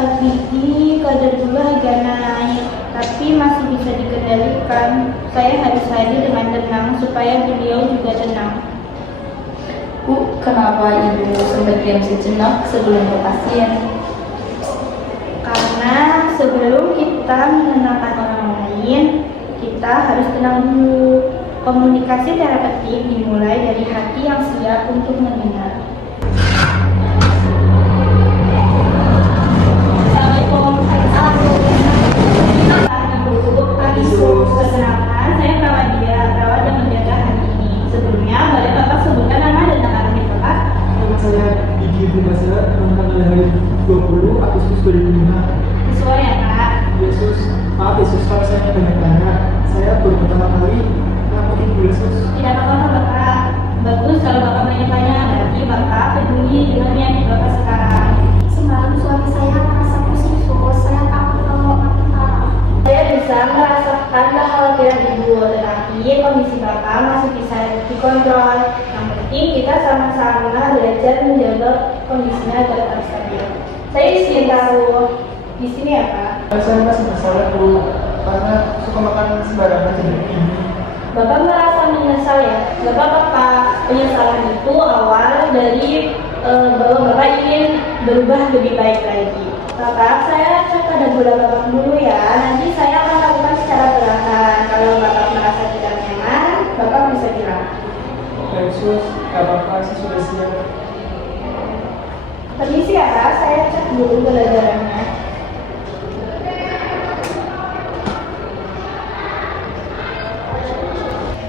Pagi ini kadar gula agak naik, tapi masih bisa dikendalikan. Saya harus hadir dengan tenang supaya beliau juga tenang. Bu, kenapa Ibu sempat diam sejenak sebelum ke pasien? Karena sebelum kita menenangkan orang lain, kita harus tenang dulu. Komunikasi terapeutik dimulai dari hati yang siap untuk mendengar. Perkenalkan, saya perawat perawat yang menjaga hari ini. Sebelumnya, boleh Bapak sebutkan nama dan tanggal lahir Bapak? Nama saya Diki Bumasa, tanggal lahir 20 Agustus 2005. Sesuai ya Kak? Yesus, maaf Yesus, kalau saya banyak tanya, saya baru pertama kali ngapain Bu Yesus. Tidak apa-apa Bapak. Bagus kalau Bapak bertanya, berarti Bapak peduli dengan penyakit Bapak sekarang. Semalam suami saya merasa pusing, saya takut kalau makin parah. Saya bisa merasakan kekhawatiran Ibu, tetapi kondisi Bapak masih bisa dikontrol. Yang penting kita sama-sama belajar menjaga kondisinya agar tetap stabil. Saya izin taruh di sini ya Pak. Saya masih bersalah Bu, karena suka makan sembarangan jadi begini. Bapak merasa menyesal ya? Gak apa-apa Pak. Penyesalan itu awal dari bahwa Bapak ingin berubah lebih baik lagi. Bapak, saya cek kadar gula Bapak dulu ya. Nanti saya akan lakukan secara perlahan. Kalau Bapak merasa tidak nyaman, Bapak bisa bilang. Yesus, gak apa-apa, saya sudah siap. Permisi ya Pak, saya cek dulu gula darahnya.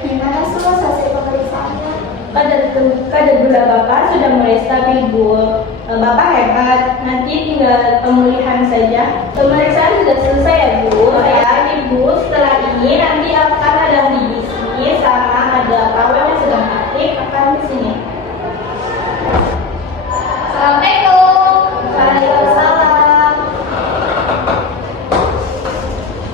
Gimana hasil pemeriksaannya? Kadar gula Bapak sudah mulai stabil Bu. Bapak hebat, nanti tinggal pemulihan saja. Pemeriksaan sudah selesai ya Bu. Ibu setelah ini nanti akan ada ahli gizi sama ada perawat yang sedang praktik akan di sini. Assalamualaikum. Waalaikumsalam.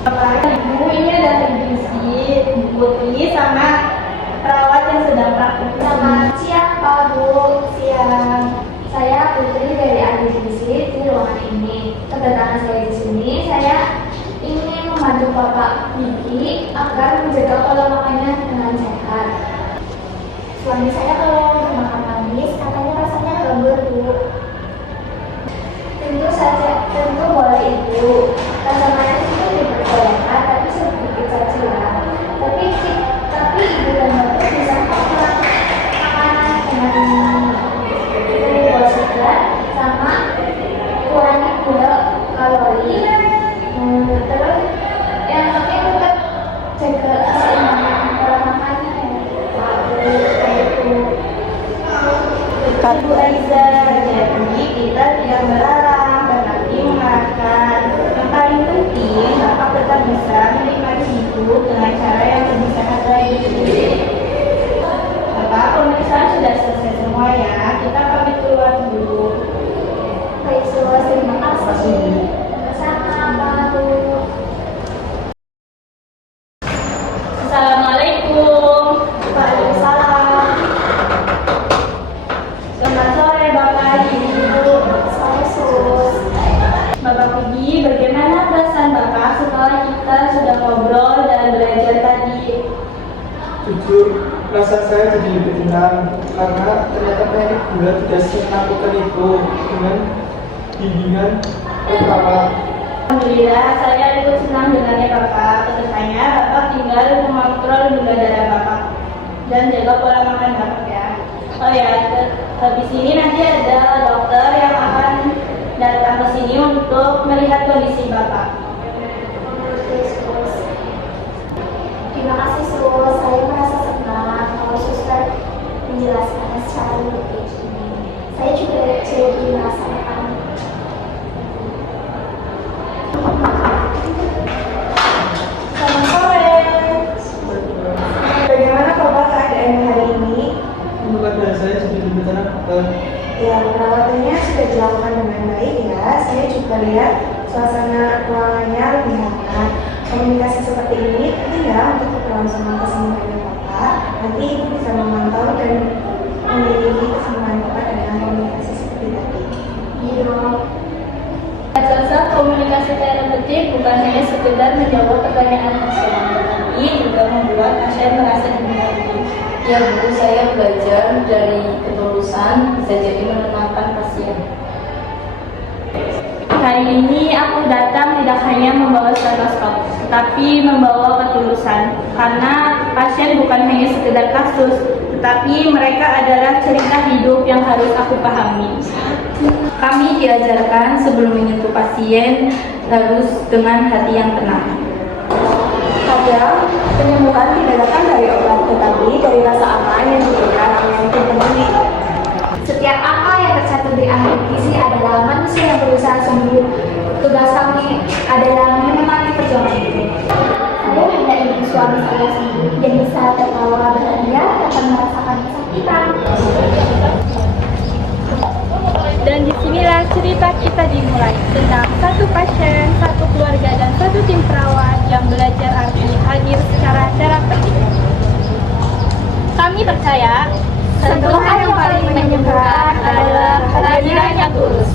Bapak Ibu, ini ada ahli gizi, Bu Putri sama perawat yang sedang praktik. Selamat siang Pak Bu. Siang. Saya Putri dari ahli gizi di ruangan ini. Kedatangan saya di sini, saya ingin membantu Bapak Diki agar menjaga pola makannya dengan sehat. Suami saya kalau makan manis, katanya rasanya gembur Bu. Tentu boleh Ibu. Rasa manis itu diperbolehkan, tapi sedikit saja ya. Tapi Ibu dan Bapak bisa makan makanan dengan sama kurangi gula kalori, terus yang penting tetap jaga keseimbangan pola makannya Ibu Aiza, jadi kita tidak melarang tetapi mengarahkan. Yang paling penting Bapak tetap bisa menikmati hidup dengan cara yang lebih sehat lagi. Bapak, pemeriksaan sudah selesai semua ya. Kita pamit keluar dulu. Baik, terima kasih. Sama-sama Pak Bu. Assalamualaikum. Waalaikumsalam. Selamat sore Bapak Ibu. Sore Sus. Bapak Puji, bagaimana perasaan Bapak setelah kita sudah ngobrol dan belajar tadi? Jujur, rasa saya jadi lebih tenang, karena ternyata penyakit gula tidak menakutkan itu dengan bimbingan perawat. Alhamdulillah, saya ikut senang dengannya Bapak. Kedepannya Bapak tinggal mengontrol gula darah Bapak dan jaga pola makan Bapak ya. Oh ya, habis ini nanti ada dokter yang akan datang ke sini untuk melihat kondisi Bapak. Terima kasih Sus. Saya merasa senang kalau suster menjelaskannya secara lebih ini. Saya juga jadi merasakan. Selamat sore. Bagaimana Bapak keadaan hari ini? Untuk keadaan saya jadi lebih tenang. Ya, perawatannya sudah dilakukan dengan baik ya. Saya juga lihat suasana ruangannya lebih hangat. Komunikasi seperti ini penting ya untuk keberlangsungan kesembuhan Bapak. Nanti Ibu bisa memantau dan memiliki kesembuhan Bapak dengan komunikasi seperti tadi. Iya. Selesai bukan hanya sekedar menjawab pertanyaan pasien, tetapi juga membuat pasien merasa dimengerti. Ya Bu, saya belajar dari ketulusan bisa jadi menenangkan pasien. Hari ini aku datang tidak hanya membawa stetoskop, tetapi membawa ketulusan. Karena pasien bukan hanya sekedar kasus, tetapi mereka adalah cerita hidup yang harus aku pahami. Kami diajarkan sebelum menyentuh pasien harus dengan hati yang tenang. Kadang penyembuhan tidak datang dari obat, tetapi dari rasa aman yang diberikan orang yang peduli. Setiap angka yang tercatat di ahli gizi adalah manusia yang berusaha sembuh. Tugas kami adalah menemani perjuangan itu. Saya hanya ingin suami saya sembuh dan bisa tertawa bahagia tanpa merasakan kesakitan. Dan disinilah cerita kita dimulai tentang satu pasien, satu keluarga, dan satu tim perawat yang belajar arti hadir secara terapeutik. Kami percaya Sentuhan yang paling menyembuhkan adalah kehadiran yang tulus.